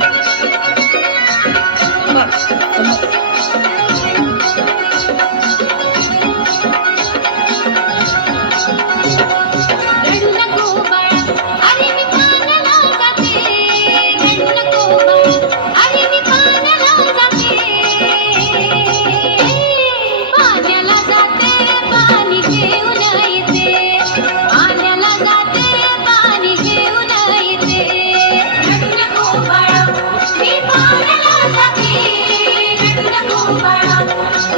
Thank you. Thank you.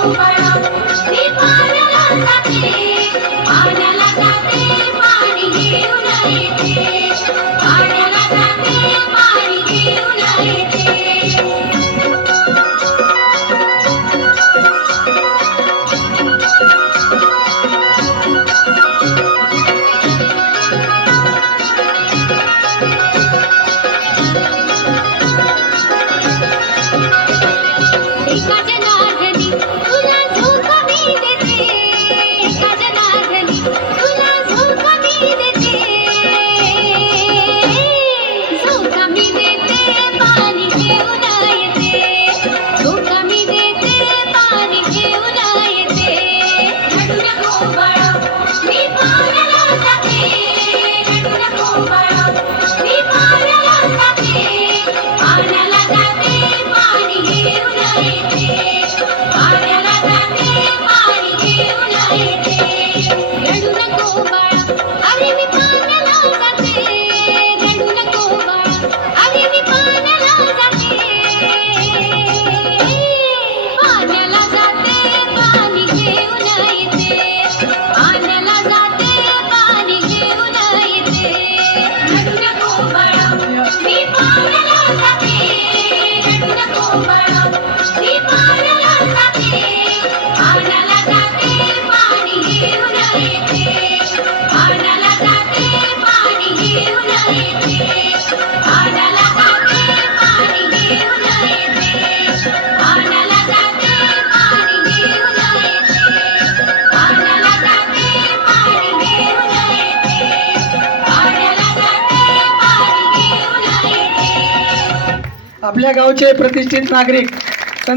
పాడల పాడల పాడి దేవుడైతే Bye. आपल्या गावचे प्रतिष्ठित नागरिक.